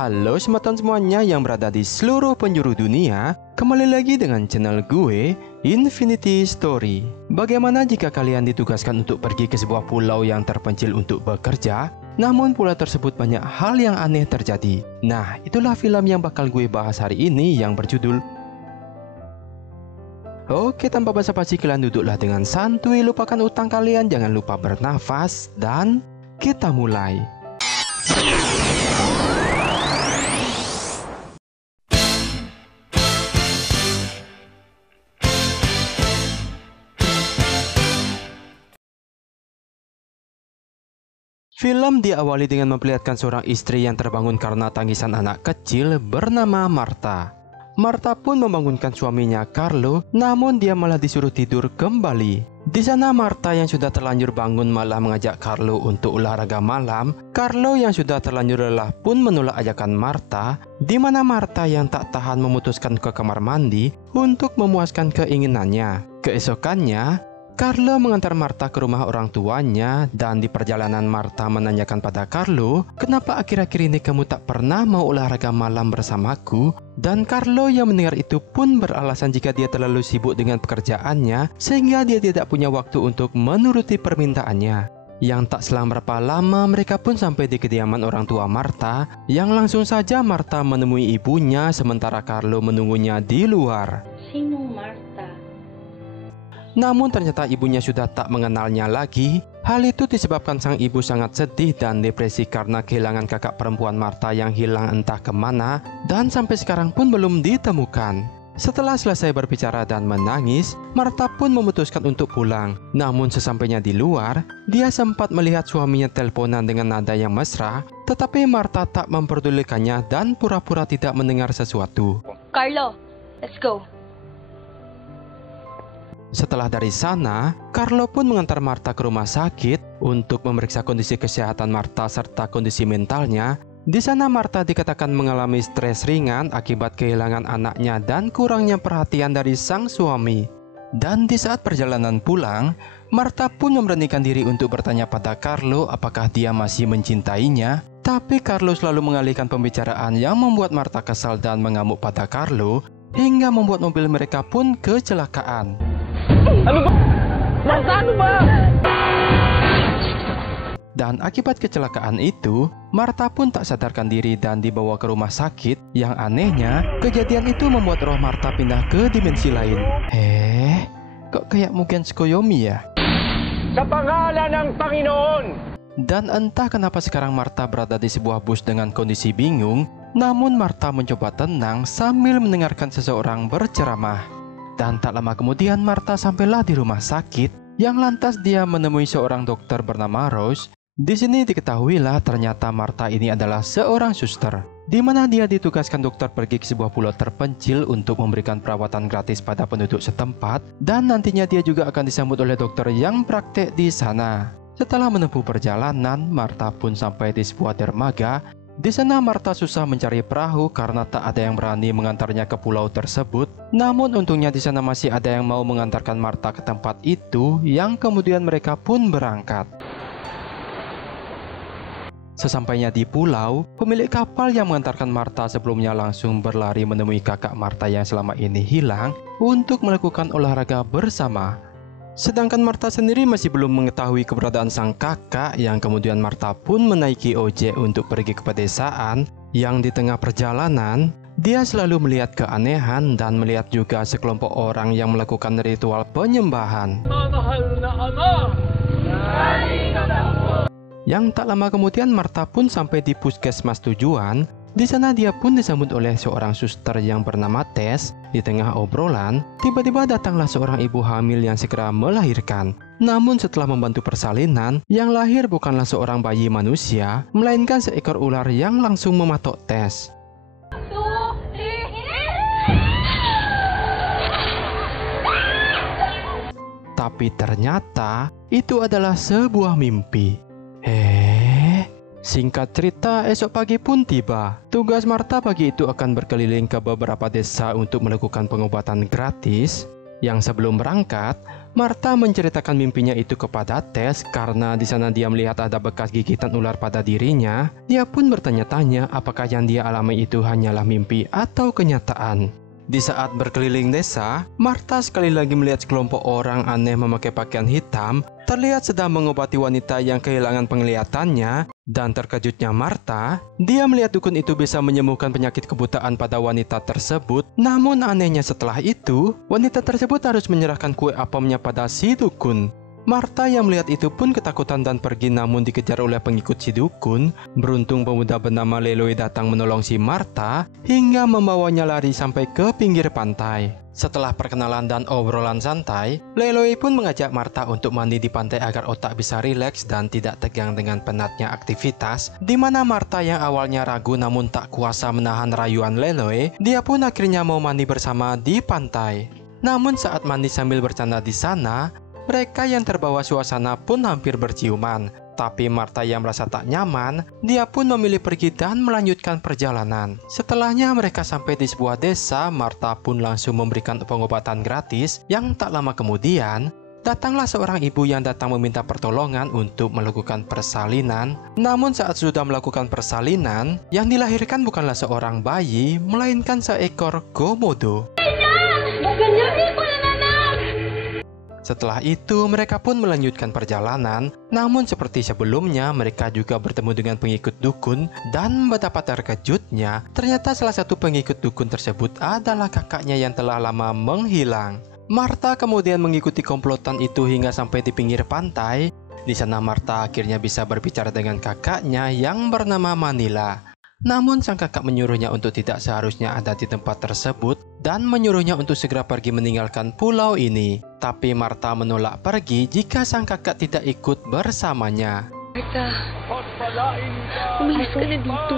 Halo teman semuanya yang berada di seluruh penjuru dunia. Kembali lagi dengan channel gue, Infinity Story. Bagaimana jika kalian ditugaskan untuk pergi ke sebuah pulau yang terpencil untuk bekerja, namun pulau tersebut banyak hal yang aneh terjadi? Nah, itulah film yang bakal gue bahas hari ini yang berjudul Oke, tanpa basa-basi kalian duduklah dengan santuy, lupakan utang kalian, jangan lupa bernafas, dan kita mulai. Film diawali dengan memperlihatkan seorang istri yang terbangun karena tangisan anak kecil bernama Martha. Martha pun membangunkan suaminya Carlo, namun dia malah disuruh tidur kembali. Di sana Martha yang sudah terlanjur bangun malah mengajak Carlo untuk olahraga malam. Carlo yang sudah terlanjur lelah pun menolak ajakan Martha, di mana Martha yang tak tahan memutuskan ke kamar mandi untuk memuaskan keinginannya. Keesokannya, Carlo mengantar Martha ke rumah orang tuanya, dan di perjalanan Martha menanyakan pada Carlo, "Kenapa akhir-akhir ini kamu tak pernah mau olahraga malam bersamaku?" Dan Carlo yang mendengar itu pun beralasan jika dia terlalu sibuk dengan pekerjaannya sehingga dia tidak punya waktu untuk menuruti permintaannya. Yang tak selang berapa lama mereka pun sampai di kediaman orang tua Martha, yang langsung saja Martha menemui ibunya sementara Carlo menunggunya di luar. Sino Martha? Namun ternyata ibunya sudah tak mengenalnya lagi. Hal itu disebabkan sang ibu sangat sedih dan depresi karena kehilangan kakak perempuan Martha yang hilang entah kemana dan sampai sekarang pun belum ditemukan. Setelah selesai berbicara dan menangis, Martha pun memutuskan untuk pulang. Namun sesampainya di luar, dia sempat melihat suaminya teleponan dengan nada yang mesra, tetapi Martha tak memperdulikannya dan pura-pura tidak mendengar sesuatu. Carlo, let's go. Setelah dari sana, Carlo pun mengantar Martha ke rumah sakit untuk memeriksa kondisi kesehatan Martha serta kondisi mentalnya. Di sana Martha dikatakan mengalami stres ringan akibat kehilangan anaknya dan kurangnya perhatian dari sang suami. Dan di saat perjalanan pulang, Martha pun memberanikan diri untuk bertanya pada Carlo apakah dia masih mencintainya. Tapi Carlo selalu mengalihkan pembicaraan yang membuat Martha kesal dan mengamuk pada Carlo hingga membuat mobil mereka pun kecelakaan. Ano ba? Martha, ano ba? Dan akibat kecelakaan itu, Martha pun tak sadarkan diri dan dibawa ke rumah sakit. Yang anehnya, kejadian itu membuat roh Martha pindah ke dimensi lain. Kok kayak Mugen Tsukuyomi ya? Sa pangalan ng Panginoon! Dan entah kenapa sekarang Martha berada di sebuah bus dengan kondisi bingung. Namun Martha mencoba tenang sambil mendengarkan seseorang berceramah. Dan tak lama kemudian Martha sampailah di rumah sakit, yang lantas dia menemui seorang dokter bernama Rose. Di sini diketahuilah ternyata Martha ini adalah seorang suster, di mana dia ditugaskan dokter pergi ke sebuah pulau terpencil untuk memberikan perawatan gratis pada penduduk setempat, dan nantinya dia juga akan disambut oleh dokter yang praktek di sana. Setelah menempuh perjalanan, Martha pun sampai di sebuah dermaga. Di sana Martha susah mencari perahu karena tak ada yang berani mengantarnya ke pulau tersebut. Namun untungnya di sana masih ada yang mau mengantarkan Martha ke tempat itu, yang kemudian mereka pun berangkat. Sesampainya di pulau, pemilik kapal yang mengantarkan Martha sebelumnya langsung berlari menemui kakak Martha yang selama ini hilang untuk melakukan olahraga bersama. Sedangkan Martha sendiri masih belum mengetahui keberadaan sang kakak, yang kemudian Martha pun menaiki ojek untuk pergi ke pedesaan. Yang di tengah perjalanan, dia selalu melihat keanehan dan melihat juga sekelompok orang yang melakukan ritual penyembahan. Yang tak lama kemudian Martha pun sampai di puskesmas tujuan. Di sana dia pun disambut oleh seorang suster yang bernama Tess. Di tengah obrolan, tiba-tiba datanglah seorang ibu hamil yang segera melahirkan. Namun setelah membantu persalinan, yang lahir bukanlah seorang bayi manusia, melainkan seekor ular yang langsung mematok Tess. Tapi ternyata itu adalah sebuah mimpi. Singkat cerita, esok pagi pun tiba. Tugas Martha pagi itu akan berkeliling ke beberapa desa untuk melakukan pengobatan gratis. Yang sebelum berangkat, Marta menceritakan mimpinya itu kepada Tess karena di sana dia melihat ada bekas gigitan ular pada dirinya. Dia pun bertanya-tanya apakah yang dia alami itu hanyalah mimpi atau kenyataan. Di saat berkeliling desa, Marta sekali lagi melihat sekelompok orang aneh memakai pakaian hitam terlihat sedang mengobati wanita yang kehilangan penglihatannya. Dan terkejutnya Marta, dia melihat dukun itu bisa menyembuhkan penyakit kebutaan pada wanita tersebut. Namun anehnya setelah itu, wanita tersebut harus menyerahkan kue apamnya pada si dukun. Marta yang melihat itu pun ketakutan dan pergi, namun dikejar oleh pengikut si dukun. Beruntung pemuda bernama Leloe datang menolong si Marta hingga membawanya lari sampai ke pinggir pantai. Setelah perkenalan dan obrolan santai, Leloe pun mengajak Marta untuk mandi di pantai agar otak bisa rileks dan tidak tegang dengan penatnya aktivitas. Di mana Marta yang awalnya ragu namun tak kuasa menahan rayuan Leloe, dia pun akhirnya mau mandi bersama di pantai. Namun saat mandi sambil bercanda di sana, mereka yang terbawa suasana pun hampir berciuman. Tapi Marta yang merasa tak nyaman, dia pun memilih pergi dan melanjutkan perjalanan. Setelahnya mereka sampai di sebuah desa, Marta pun langsung memberikan pengobatan gratis. Yang tak lama kemudian, datanglah seorang ibu yang datang meminta pertolongan untuk melakukan persalinan. Namun saat sudah melakukan persalinan, yang dilahirkan bukanlah seorang bayi, melainkan seekor komodo. Setelah itu, mereka pun melanjutkan perjalanan. Namun seperti sebelumnya, mereka juga bertemu dengan pengikut dukun. Dan betapa terkejutnya, ternyata salah satu pengikut dukun tersebut adalah kakaknya yang telah lama menghilang. Marta kemudian mengikuti komplotan itu hingga sampai di pinggir pantai. Di sana Marta akhirnya bisa berbicara dengan kakaknya yang bernama Manila. Namun sang kakak menyuruhnya untuk tidak seharusnya ada di tempat tersebut dan menyuruhnya untuk segera pergi meninggalkan pulau ini. Tapi Marta menolak pergi jika sang kakak tidak ikut bersamanya. Marta, umalis ka na dito.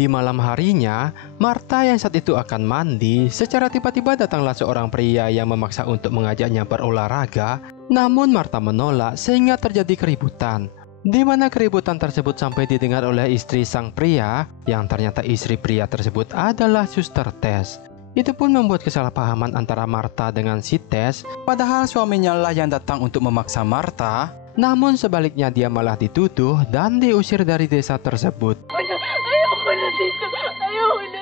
Di malam harinya, Marta yang saat itu akan mandi, secara tiba-tiba datanglah seorang pria yang memaksa untuk mengajaknya berolahraga. Namun Marta menolak sehingga terjadi keributan. Di mana keributan tersebut sampai didengar oleh istri sang pria, yang ternyata istri pria tersebut adalah Suster Tess. Itu pun membuat kesalahpahaman antara Marta dengan si Tess, padahal suaminya lah yang datang untuk memaksa Marta. Namun sebaliknya dia malah dituduh dan diusir dari desa tersebut. Ayoko na dito. Ayoko na.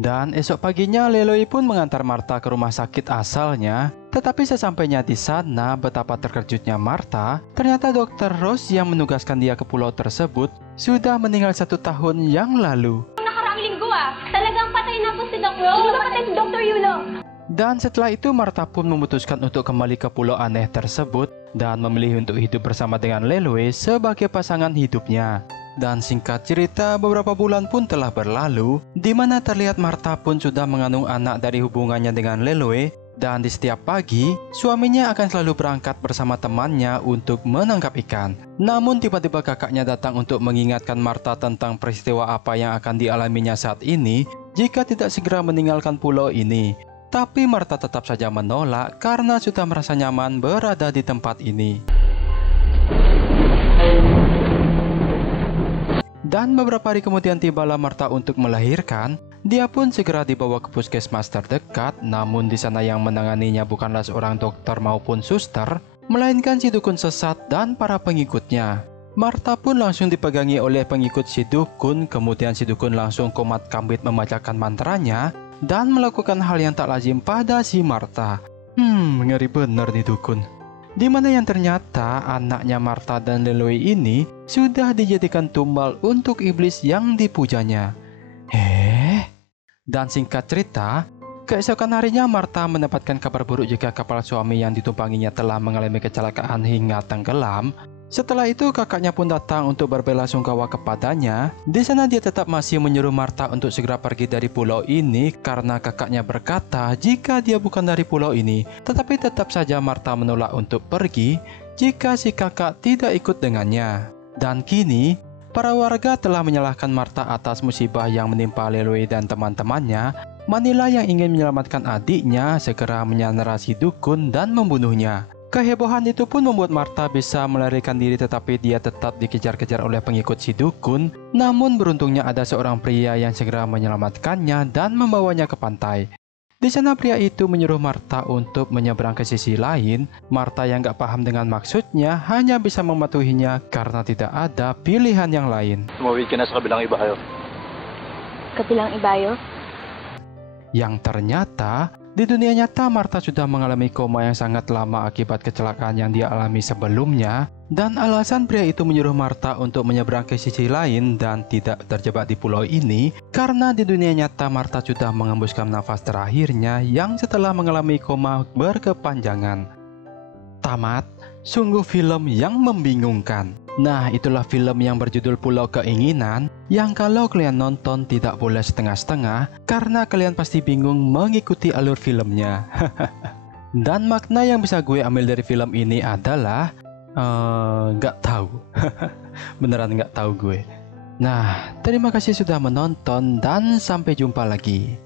Dan esok paginya Leloe pun mengantar Marta ke rumah sakit asalnya. Tetapi sesampainya di sana, betapa terkejutnya Marta, ternyata Dr. Rose yang menugaskan dia ke pulau tersebut sudah meninggal 1 tahun yang lalu. Nakaraang linggo talagang patay na po si Doc Rose. Hindi ba patay si Dr. Yulo? Dan setelah itu Marta pun memutuskan untuk kembali ke pulau aneh tersebut dan memilih untuk hidup bersama dengan Leloe sebagai pasangan hidupnya. Dan singkat cerita, beberapa bulan pun telah berlalu, di mana terlihat Marta pun sudah mengandung anak dari hubungannya dengan Leloe. Dan di setiap pagi, suaminya akan selalu berangkat bersama temannya untuk menangkap ikan. Namun tiba-tiba kakaknya datang untuk mengingatkan Marta tentang peristiwa apa yang akan dialaminya saat ini jika tidak segera meninggalkan pulau ini. Tapi Marta tetap saja menolak karena sudah merasa nyaman berada di tempat ini. Dan beberapa hari kemudian tibalah Marta untuk melahirkan. Dia pun segera dibawa ke puskesmas terdekat, namun di sana yang menanganinya bukanlah seorang dokter maupun suster, melainkan si dukun sesat dan para pengikutnya. Marta pun langsung dipegangi oleh pengikut si dukun, kemudian si dukun langsung komat kambit membacakan mantranya dan melakukan hal yang tak lazim pada si Marta. Ngeri bener nih dukun. Di mana yang ternyata anaknya Marta dan Leloe ini sudah dijadikan tumbal untuk iblis yang dipujanya. Dan singkat cerita, keesokan harinya Marta mendapatkan kabar buruk jika kapal suami yang ditumpanginya telah mengalami kecelakaan hingga tenggelam. Setelah itu kakaknya pun datang untuk berbelasungkawa kepadanya. Di sana dia tetap masih menyuruh Marta untuk segera pergi dari pulau ini karena kakaknya berkata jika dia bukan dari pulau ini. Tetapi tetap saja Marta menolak untuk pergi jika si kakak tidak ikut dengannya. Dan kini para warga telah menyalahkan Marta atas musibah yang menimpa Leloe dan teman-temannya. Manila yang ingin menyelamatkan adiknya segera menyandera si dukun dan membunuhnya. Kehebohan itu pun membuat Marta bisa melarikan diri, tetapi dia tetap dikejar-kejar oleh pengikut si dukun. Namun beruntungnya ada seorang pria yang segera menyelamatkannya dan membawanya ke pantai. Di sana pria itu menyuruh Martha untuk menyeberang ke sisi lain. Martha yang gak paham dengan maksudnya hanya bisa mematuhinya karena tidak ada pilihan yang lain. Tumawid ka na sa kabilang ibayo. Kabilang ibayo? Yang ternyata di dunia nyata Martha sudah mengalami koma yang sangat lama akibat kecelakaan yang dia alami sebelumnya. Dan alasan pria itu menyuruh Martha untuk menyeberang ke sisi lain dan tidak terjebak di pulau ini karena di dunia nyata Martha sudah mengembuskan nafas terakhirnya yang setelah mengalami koma berkepanjangan. Tamat, sungguh film yang membingungkan. Nah, itulah film yang berjudul Pulau Keinginan yang kalau kalian nonton tidak boleh setengah-setengah karena kalian pasti bingung mengikuti alur filmnya. Dan makna yang bisa gue ambil dari film ini adalah nggak tahu. Beneran nggak tahu gue. Nah, terima kasih sudah menonton dan sampai jumpa lagi.